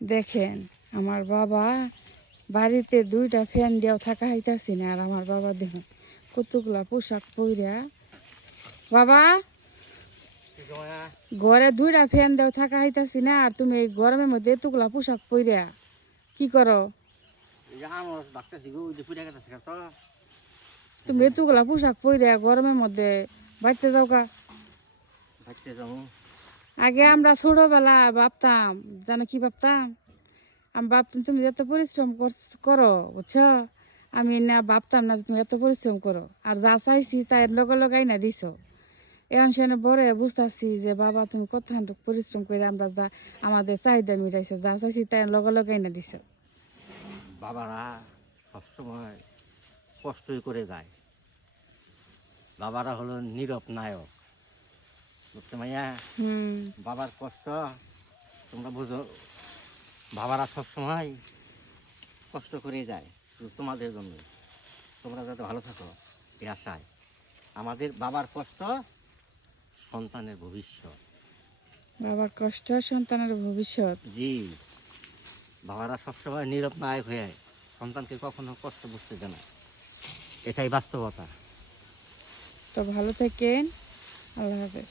দেখেন আমার বাবা বাড়িতে দুইটা ফ্যান দিয়েও থাকা হইতাছি না, আর আমার বাবা দেখুন কতগুলা পোশাক পইরা। বাবা, ঘরে দুইটা ফ্যান দেও থাকা হইতাছি না, আর তুমি এই গরমের মধ্যে এতগুলা পোশাক পইরা কি করো? তুমি এতগুলা পোশাক পইরা গরমের মধ্যে বাড়তে যাও কা? আগে আমরা ছোটবেলায় ভাবতাম, জানো কি ভাবতাম? আমি ভাবতাম তুমি এত পরিশ্রম করো, বুঝছো? আমি না ভাবতাম না যে তুমি এত পরিশ্রম করো, আর যা চাইছি তাই লগে লগাই না দিছো। এখন সেখানে বড় বুঝতেছি যে বাবা তুমি কত পরিশ্রম করে আমরা যা আমাদের চাহিদা মিটাইছো, যা চাইছি তাই লগে লগাই না দিছো। বাবারা সবসময় কষ্টই করে যায়। বাবারা হলো নীরব নায়ক, বুঝতে মাইয়া? বাবার কষ্ট তোমরা বুঝো। বাবারা সবসময় কষ্ট করে যায় শুধু তোমাদের জন্য, তোমরা যাতে ভালো থাকো এই আশায়। আমাদের বাবার কষ্ট সন্তানের ভবিষ্যৎ। বাবার কষ্ট সন্তানের ভবিষ্যৎ। জি, বাবারা সবসময় নীরব নায়ক হয়ে সন্তানকে কখনো কষ্ট বুঝতে দেয় না, এটাই বাস্তবতা। তো ভালো থাকেন, আল্লাহ হাফেজ।